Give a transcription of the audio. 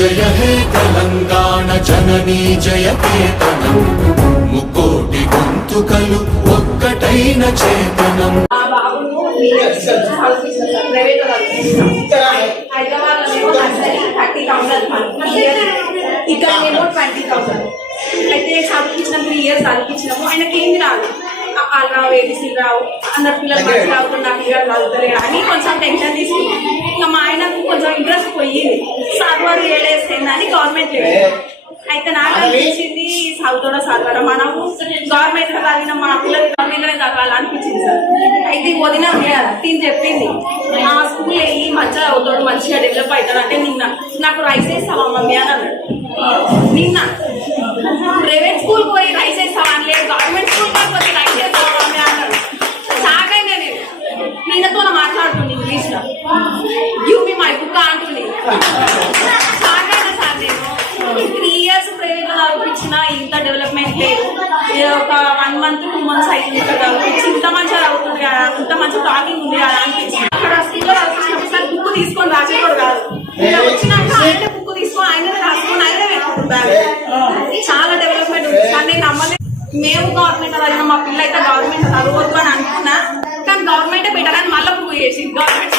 జయ హే తెలంగాణ జననీ జయ కేతనం. ముకోటి గొంతుకలు ఒక్కటైన చేతనం. ఆ ఇక్కడ మేము ట్వంటీ థౌసండ్ అయితే త్రీ ఇయర్స్ ఆయనకి రాదు. వాళ్ళు రావు ఏబీసీలు రావు అందరు పిల్లలు మంచి నాకు పిల్లలు అని కొంచెం టెన్షన్ తీసుకున్నాం అయితే నాకు అనిపించింది చదువుతాడో చదవడం మనము గవర్నమెంట్లో చదివిన మా పిల్లలు గవర్నమెంట్ చదవాలి అనిపించింది సార్. అయితే వదిన ఉంది తిని చెప్పింది ఆ స్కూల్ వెళ్ళి మంచిగా అవుతాడు మంచిగా డెవలప్ అవుతాడు అంటే నిన్న. నాకు రైస్ వేస్తావా మమ్మీ అని అన్నాడు. నిన్న. ప్రైవేట్ స్కూల్ పోయి రైస్ వేస్తావా అని లేదు. గవర్నమెంట్ స్కూల్ పోయి రైస్ వేస్తావా మమ్మీ అన్నాడు. సాగైనా నేను. నిన్నతో మాట్లాడుతుంది ఇంగ్లీష్లో గివ్ మీ మై బుక్ అంటుంది. డెవలప్మెంట్ ఒక వన్ మంత్ టూ మంత్స్ అయితే కదా. ఇంత మంచిగా అవుతుంది కదా. ఇంత మంచి టాకింగ్ ఉంది కదా అనిపించింది. అక్కడ స్కూల్లో సార్ బుక్ తీసుకొని రాసేవాడు కాదు. ఇలా వచ్చినాక ఆయన బుక్ తీసుకొని ఆయననే రాసుకొని ఆయనే పెట్టుకుంటారు చాలా డెవలప్మెంట్ ఉంది. కానీ నేను నమ్మలేదు మేము గవర్నమెంట్ చదివిన మా పిల్ల అయితే గవర్నమెంట్ చదవద్దు అని అనుకున్నా. కానీ గవర్నమెంటే బెటర్ అని మళ్ళీ ప్రూవ్ చేసింది. గవర్నమెంట్